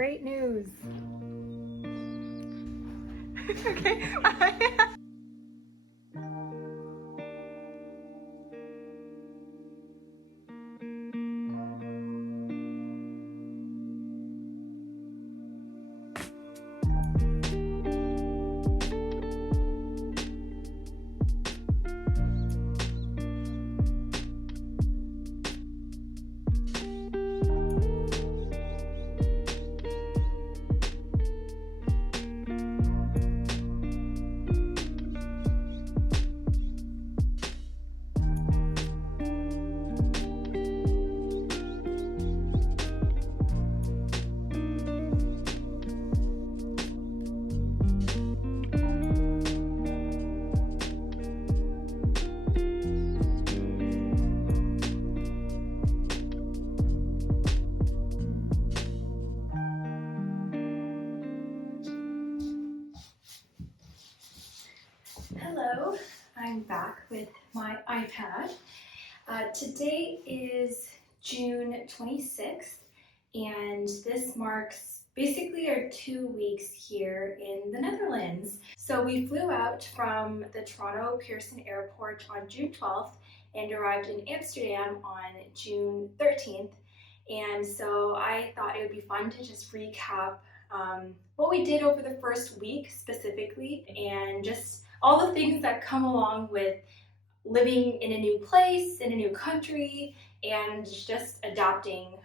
great news. Okay, bye. Hello, I'm back with my iPad. Today is June 26th, and this marks basically our 2 weeks here in the Netherlands. So we flew out from the Toronto Pearson Airport on June 12th and arrived in Amsterdam on June 13th. And so I thought it would be fun to just recap what we did over the first week specifically, and just all the things that come along with living in a new place, in a new country, and just adapting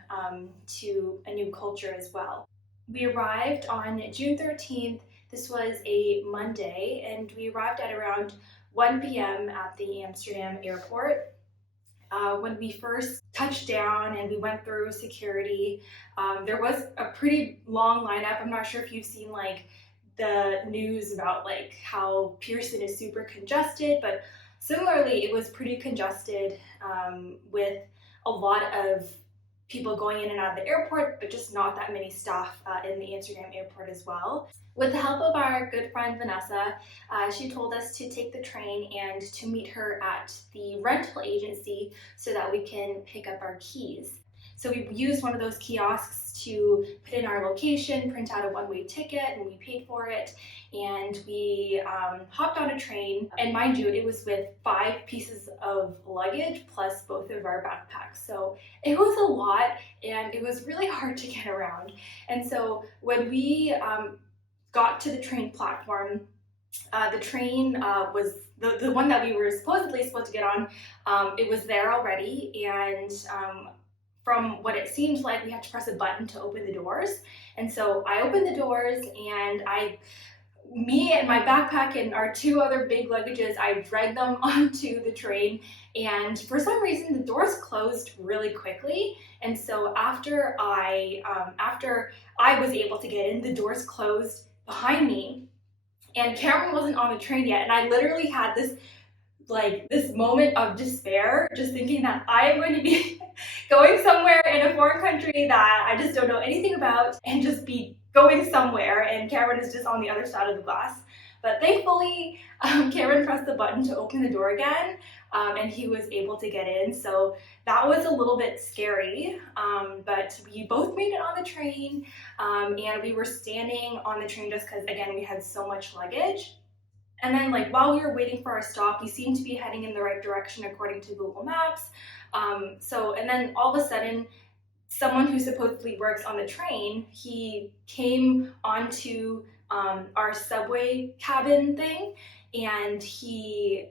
to a new culture as well. We arrived on June 13th. This was a Monday, and we arrived at around 1 p.m. at the Amsterdam airport. When we first touched down and we went through security, there was a pretty long lineup. I'm not sure if you've seen like the news about like how Pearson is super congested, but similarly, it was pretty congested with a lot of people going in and out of the airport, but just not that many staff in the Amsterdam airport as well. With the help of our good friend Vanessa, she told us to take the train and to meet her at the rental agency so that we can pick up our keys. So we used one of those kiosks to put in our location, print out a one-way ticket, and we paid for it. And we hopped on a train, and mind you, it was with 5 pieces of luggage plus both of our backpacks. So it was a lot, and it was really hard to get around. And so when we got to the train platform, the train was the one that we were supposed to get on. It was there already, and from what it seemed like, we had to press a button to open the doors. And so I opened the doors, and me and my backpack and our 2 other big luggages, I dragged them onto the train, and for some reason the doors closed really quickly. And so after I was able to get in, the doors closed behind me, and Cameron wasn't on the train yet, and I literally had this moment of despair, just thinking that I am going to be going somewhere in a foreign country that I just don't know anything about, and just be going somewhere, and Cameron is just on the other side of the glass. But thankfully, Cameron pressed the button to open the door again, and he was able to get in. So that was a little bit scary, but we both made it on the train, and we were standing on the train just because, again, we had so much luggage. And then while we were waiting for our stop, we seemed to be heading in the right direction according to Google Maps. And then all of a sudden, someone who supposedly works on the train, he came onto our subway cabin thing, and he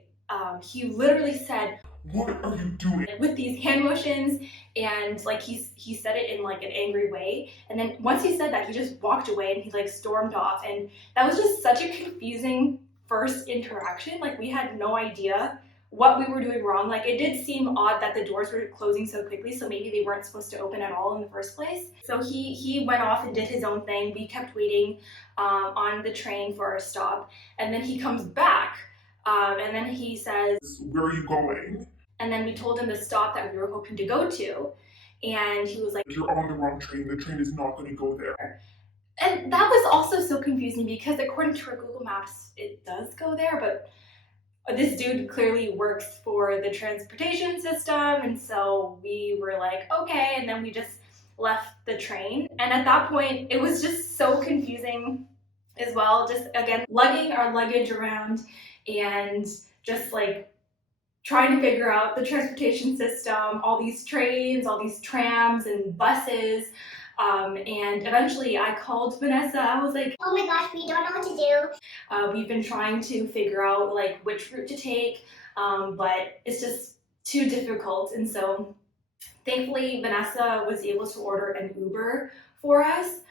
literally said, "What are you doing?" with these hand motions, and he said it in an angry way. And then once he said that, he just walked away, and he stormed off. And that was just such a confusing first interaction. We had no idea what we were doing wrong. It did seem odd that the doors were closing so quickly, so maybe they weren't supposed to open at all in the first place. So he went off and did his own thing. We kept waiting on the train for our stop, and then he comes back, and then he says, "Where are you going?" And then we told him the stop that we were hoping to go to, and he was like, "You're on the wrong train. The train is not going to go there." And that was also so confusing because according to our Google Maps, it does go there, but this dude clearly works for the transportation system, and so we were like, okay, and then we just left the train. And at that point, it was just so confusing as well. Just again, lugging our luggage around and just like trying to figure out the transportation system, all these trains, all these trams and buses. And eventually I called Vanessa. I was like, oh my gosh, we don't know what to do. We've been trying to figure out like which route to take, but it's just too difficult. And so thankfully Vanessa was able to order an Uber for us.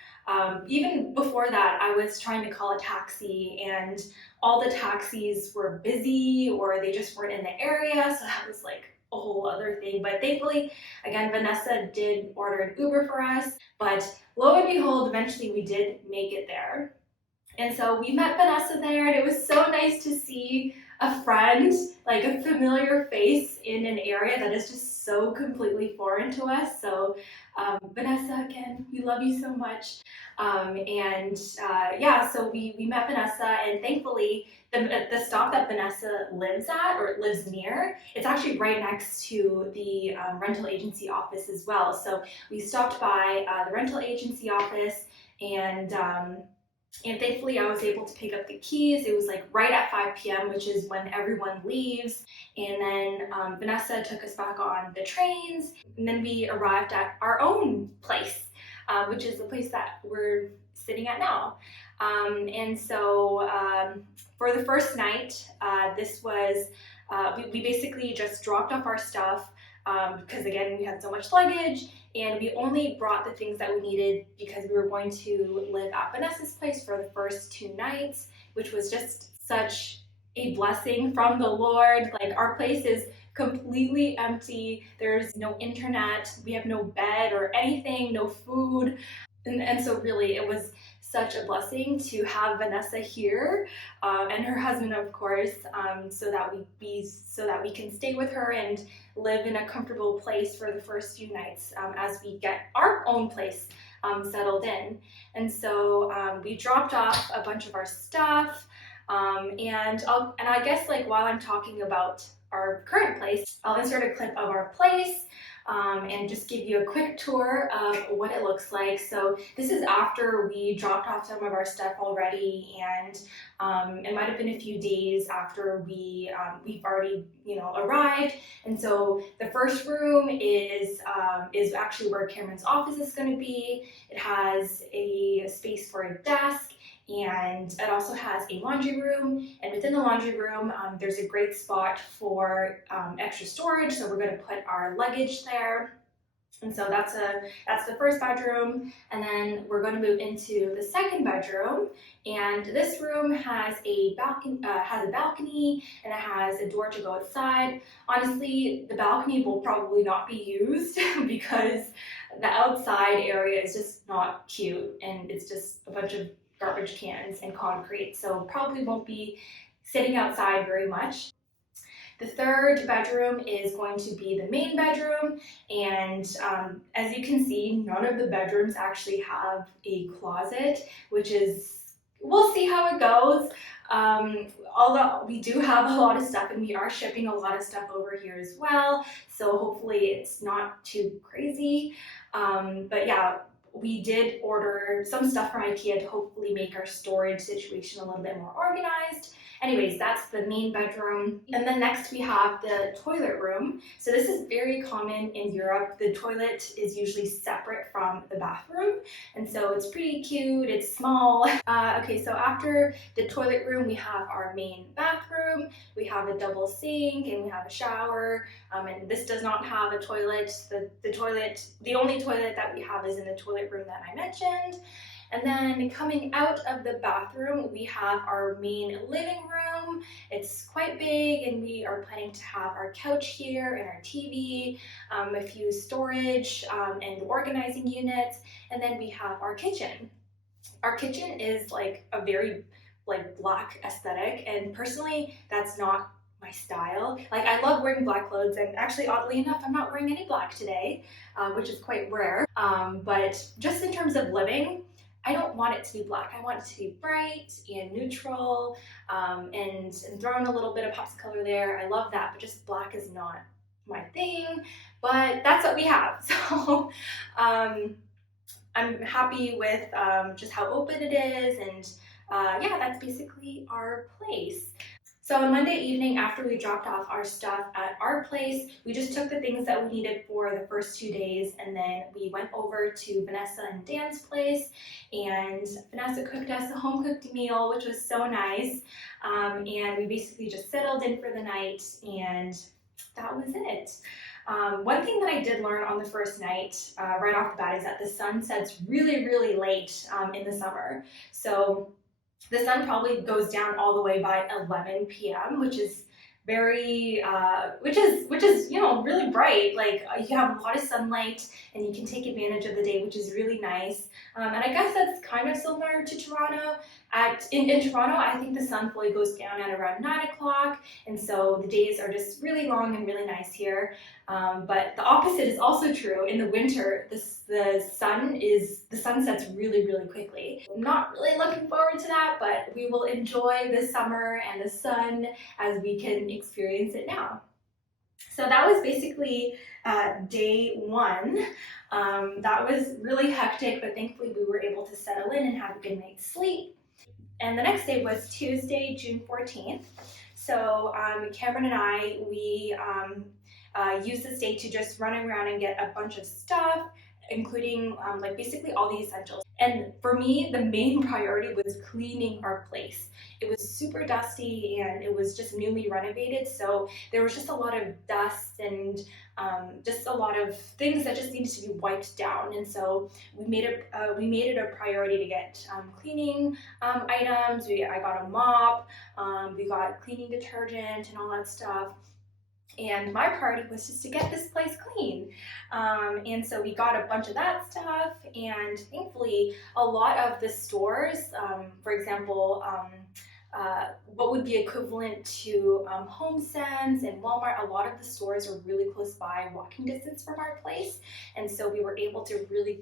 Even before that, I was trying to call a taxi and all the taxis were busy or they just weren't in the area. So that was like a whole other thing. But thankfully, again, Vanessa did order an Uber for us. But lo and behold, eventually we did make it there. And so we met Vanessa there, and it was so nice to see a friend, like a familiar face in an area that is just so completely foreign to us. So Vanessa, again, we love you so much. Yeah, so we met Vanessa, and thankfully the stop that Vanessa lives at or lives near, it's actually right next to the rental agency office as well. So we stopped by the rental agency office, and thankfully I was able to pick up the keys. It was like right at 5 p.m., which is when everyone leaves. And then Vanessa took us back on the trains. And then we arrived at our own place, which is the place that we're sitting at now. And so for the first night, this was, we basically just dropped off our stuff because again, we had so much luggage, and we only brought the things that we needed because we were going to live at Vanessa's place for the first 2 nights, which was just such a blessing from the Lord. Like, our place is completely empty. There's no internet. We have no bed or anything, no food. And so really it was such a blessing to have Vanessa here and her husband, of course, so that we can stay with her and live in a comfortable place for the first few nights as we get our own place settled in. And so we dropped off a bunch of our stuff, and I guess, like, while I'm talking about our current place, I'll insert a clip of our place and just give you a quick tour of what it looks like. So this is after we dropped off some of our stuff already, and it might have been a few days after we've already arrived. And so the first room is actually where Cameron's office is going to be. It has a space for a desk, and it also has a laundry room, and within the laundry room there's a great spot for extra storage, so we're going to put our luggage there. And so that's the first bedroom, and then we're going to move into the second bedroom, and this room has a balcony and it has a door to go outside. Honestly, the balcony will probably not be used because the outside area is just not cute, and it's just a bunch of garbage cans and concrete, so probably won't be sitting outside very much. The third bedroom is going to be the main bedroom, and as you can see, none of the bedrooms actually have a closet, which is, we'll see how it goes. Although we do have a lot of stuff, and we are shipping a lot of stuff over here as well, so hopefully it's not too crazy. But yeah, we did order some stuff from IKEA to hopefully make our storage situation a little bit more organized. Anyways, that's the main bedroom. And then next we have the toilet room. So this is very common in Europe. The toilet is usually separate from the bathroom. And so it's pretty cute, it's small. Okay, so after the toilet room, we have our main bathroom. We have a double sink and we have a shower. And this does not have a toilet. The only toilet that we have is in the toilet room that I mentioned. And then coming out of the bathroom, we have our main living room. It's quite big, and we are planning to have our couch here and our TV, a few storage and organizing units, and then we have our kitchen. Our kitchen is like a very black aesthetic, and personally, that's not my style. Like, I love wearing black clothes, and actually, oddly enough, I'm not wearing any black today, which is quite rare. But just in terms of living, I don't want it to be black. I want it to be bright and neutral, and throw in a little bit of pops of color there. I love that, but just black is not my thing. But that's what we have. So So I'm happy with just how open it is, and yeah, that's basically our place. So on Monday evening, after we dropped off our stuff at our place, we just took the things that we needed for the first 2 days, and then we went over to Vanessa and Dan's place, and Vanessa cooked us a home-cooked meal, which was so nice, and we basically just settled in for the night, and that was it. One thing that I did learn on the first night, right off the bat, is that the sun sets really, really late in the summer. So the sun probably goes down all the way by 11 p.m., which is very, which is really bright. Like you have a lot of sunlight, and you can take advantage of the day, which is really nice. And I guess that's kind of similar to Toronto. In Toronto, I think the sun fully goes down at around 9 o'clock, and so the days are just really long and really nice here. But the opposite is also true. In the winter, the sun sets really, really quickly. I'm not really looking forward to that, but we will enjoy the summer and the sun as we can experience it now. So that was basically day one. That was really hectic, but thankfully we were able to settle in and have a good night's sleep. And the next day was Tuesday, June 14th. So Cameron and I, we used this day to just run around and get a bunch of stuff, including like basically all the essentials. And for me, the main priority was cleaning our place. It was super dusty, and it was just newly renovated, so there was just a lot of dust and just a lot of things that just needed to be wiped down. And so we made it a priority to get cleaning items. I got a mop, we got cleaning detergent and all that stuff. And my priority was just to get this place clean. And so we got a bunch of that stuff, and thankfully a lot of the stores, for example, what would be equivalent to HomeSense and Walmart, a lot of the stores are really close by, walking distance from our place. And so we were able to really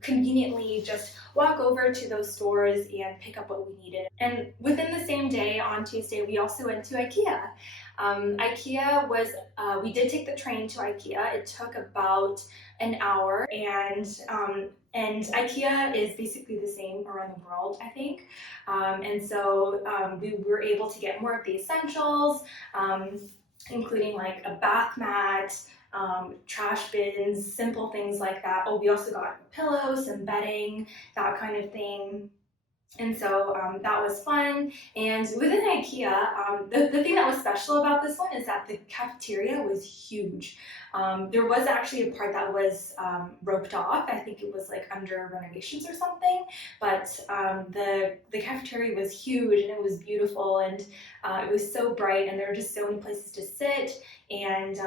conveniently just walk over to those stores and pick up what we needed. And within the same day, on Tuesday, we also went to IKEA. IKEA was, we did take the train to IKEA. It took about an hour, and IKEA is basically the same around the world, I think. And so we were able to get more of the essentials, including like a bath mat, trash bins, simple things like that. Oh, we also got pillows, some bedding, that kind of thing. And so that was fun. And within IKEA, the thing that was special about this one is that the cafeteria was huge. There was actually a part that was roped off. I think it was like under renovations or something. But the cafeteria was huge, and it was beautiful, and it was so bright, and there were just so many places to sit. And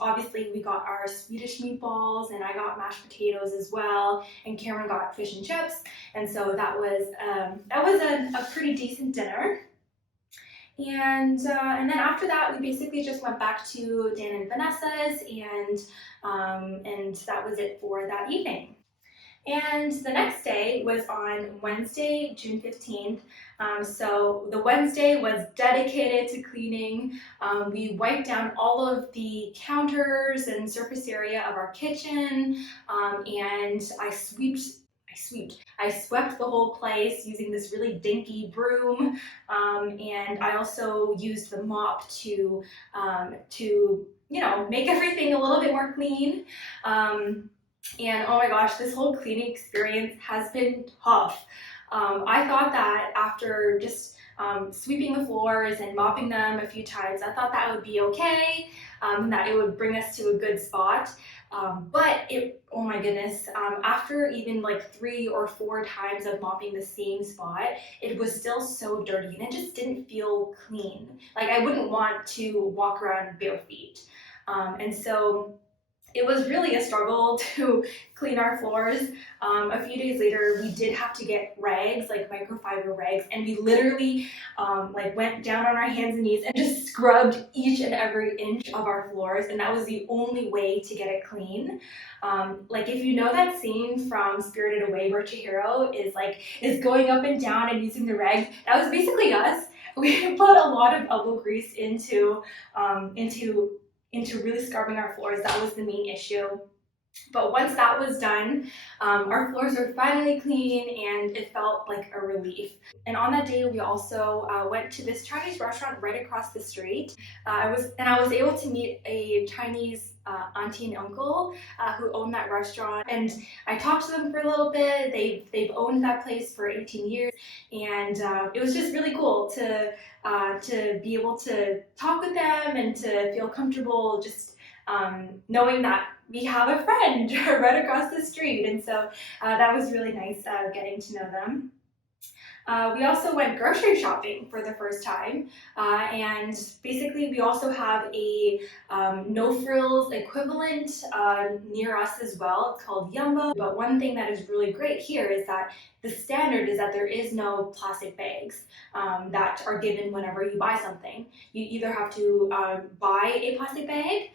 obviously we got our Swedish meatballs, and I got mashed potatoes as well, and Cameron got fish and chips. And so that was a pretty decent dinner. And then after that, we basically just went back to Dan and Vanessa's, and that was it for that evening. And the next day was on Wednesday, June 15th. So the Wednesday was dedicated to cleaning. We wiped down all of the counters and surface area of our kitchen, and I swept the whole place using this really dinky broom, and I also used the mop to make everything a little bit more clean. And oh my gosh, this whole cleaning experience has been tough. I thought that after just sweeping the floors and mopping them a few times, I thought that would be okay, that it would bring us to a good spot. But oh my goodness, after even like 3 or 4 times of mopping the same spot, it was still so dirty, and it just didn't feel clean. Like I wouldn't want to walk around bare feet. And so it was really a struggle to clean our floors. A few days later, we did have to get rags, like microfiber rags, and we literally went down on our hands and knees and just scrubbed each and every inch of our floors, and that was the only way to get it clean. Like if you know that scene from Spirited Away where Chihiro is going up and down and using the rags, that was basically us. We put a lot of elbow grease into really scrubbing our floors. That was the main issue. But once that was done, our floors were finally clean and it felt like a relief. And on that day, we also went to this Chinese restaurant right across the street. I was able to meet a Chinese auntie and uncle who owned that restaurant, and I talked to them for a little bit. They've owned that place for 18 years, and it was just really cool to be able to talk with them and to feel comfortable just knowing that we have a friend right across the street. And so that was really nice getting to know them. We also went grocery shopping for the first time, and basically we also have a no frills equivalent near us as well. It's called Yumbo. But one thing that is really great here is that the standard is that there is no plastic bags that are given whenever you buy something. You either have to buy a plastic bag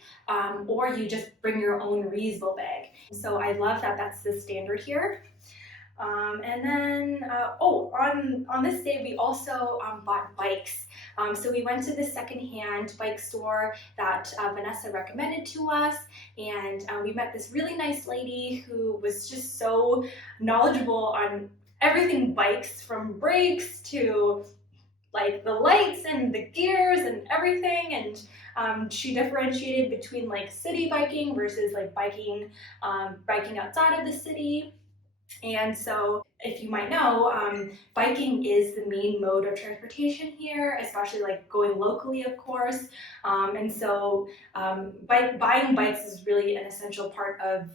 or you just bring your own reusable bag. So I love that that's the standard here. And then, on this day, we also bought bikes. So we went to the secondhand bike store that Vanessa recommended to us, and we met this really nice lady who was just so knowledgeable on everything bikes, from brakes to like the lights and the gears and everything. And she differentiated between like city biking versus like biking outside of the city. And so, if you might know, biking is the main mode of transportation here, especially like going locally, of course. And so, buying bikes is really an essential part of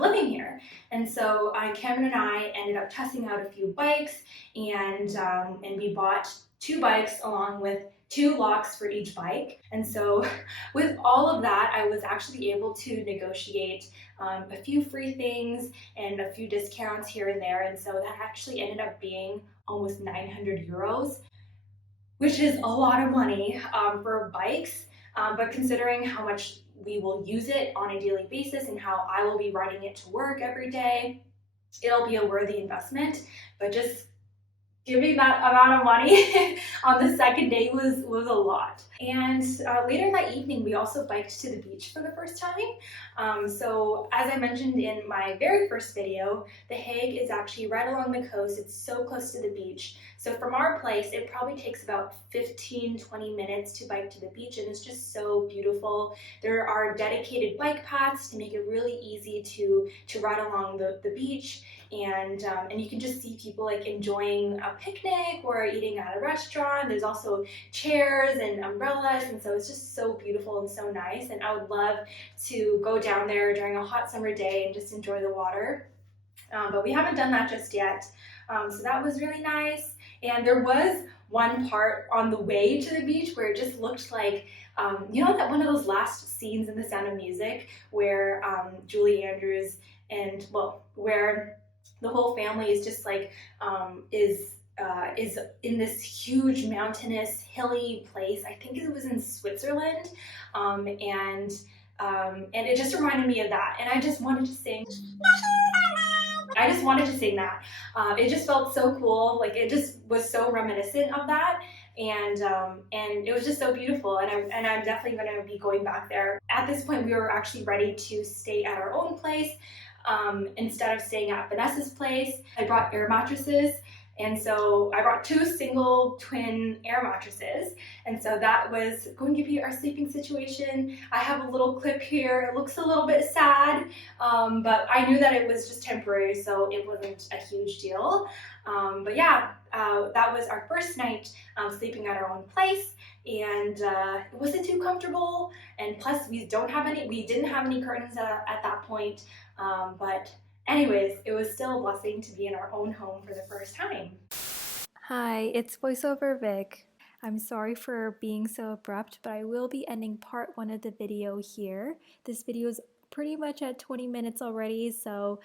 living here. And so, Cameron and I ended up testing out a few bikes, and we bought 2 bikes along with 2 locks for each bike. And so, with all of that, I was actually able to negotiate a few free things and a few discounts here and there. And so that actually ended up being almost 900 euros, which is a lot of money for bikes. But considering how much we will use it on a daily basis and how I will be riding it to work every day, it'll be a worthy investment. But just giving that amount of money on the second day was a lot. And later that evening, we also biked to the beach for the first time. So as I mentioned in my very first video, The Hague is actually right along the coast. It's so close to the beach. So from our place, it probably takes about 15-20 minutes to bike to the beach, and it's just so beautiful. There are dedicated bike paths to make it really easy to ride along the beach. And you can just see people like enjoying a picnic or eating at a restaurant. There's also chairs and umbrellas, and so it's just so beautiful and so nice. And I would love to go down there during a hot summer day and just enjoy the water. But we haven't done that just yet. So that was really nice. And there was one part on the way to the beach where it just looked like, that one of those last scenes in The Sound of Music where Julie Andrews where the whole family is just like is in this huge mountainous hilly place. I think it was in Switzerland, and it just reminded me of that, and I just wanted to sing. that. It just felt so cool. Like it just was so reminiscent of that. And it was just so beautiful, and I'm definitely going to be going back there. At this point, we were actually ready to stay at our own place. Instead of staying at Vanessa's place, I brought air mattresses. And so I brought 2 single twin air mattresses. And so that was going to be our sleeping situation. I have a little clip here. It looks a little bit sad, but I knew that it was just temporary, so it wasn't a huge deal. But yeah, that was our first night sleeping at our own place. And it wasn't too comfortable. And plus we didn't have any curtains at that point. But anyways, it was still a blessing to be in our own home for the first time. Hi, it's VoiceOver Vic. I'm sorry for being so abrupt, but I will be ending part 1 of the video here. This video is pretty much at 20 minutes already, so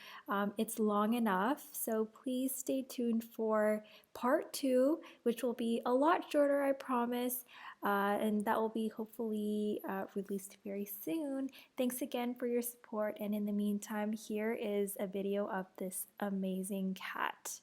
it's long enough. So please stay tuned for part 2, which will be a lot shorter, I promise. And that will be hopefully released very soon. Thanks again for your support, and in the meantime, here is a video of this amazing cat.